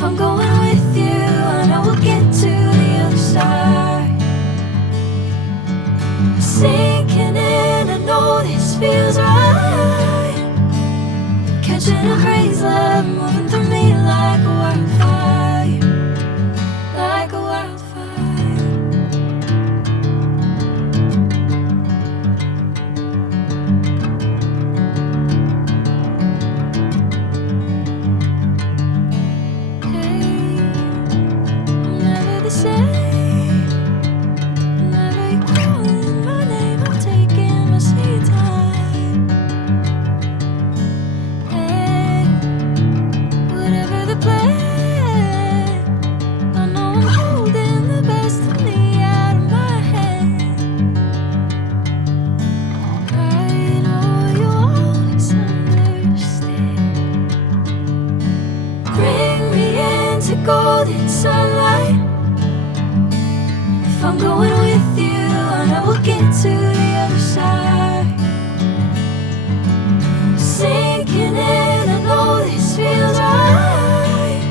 If I'm going with you, I know we'll get to the other side. Sinking in, I know this feels right. Catching a crazy love, moving through me like a wildfire, like a wildfire. Hey, I'm never the same. Whenever you're calling my name, I'm taking my sweet time. Hey, whatever the plan, I know I'm holding the best of me out of my hand. I know you'll always understand. Bring me into golden sunlight. If I'm going with you, I know we'll get to the other side. Sinking in, I know this feels right.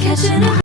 Catching a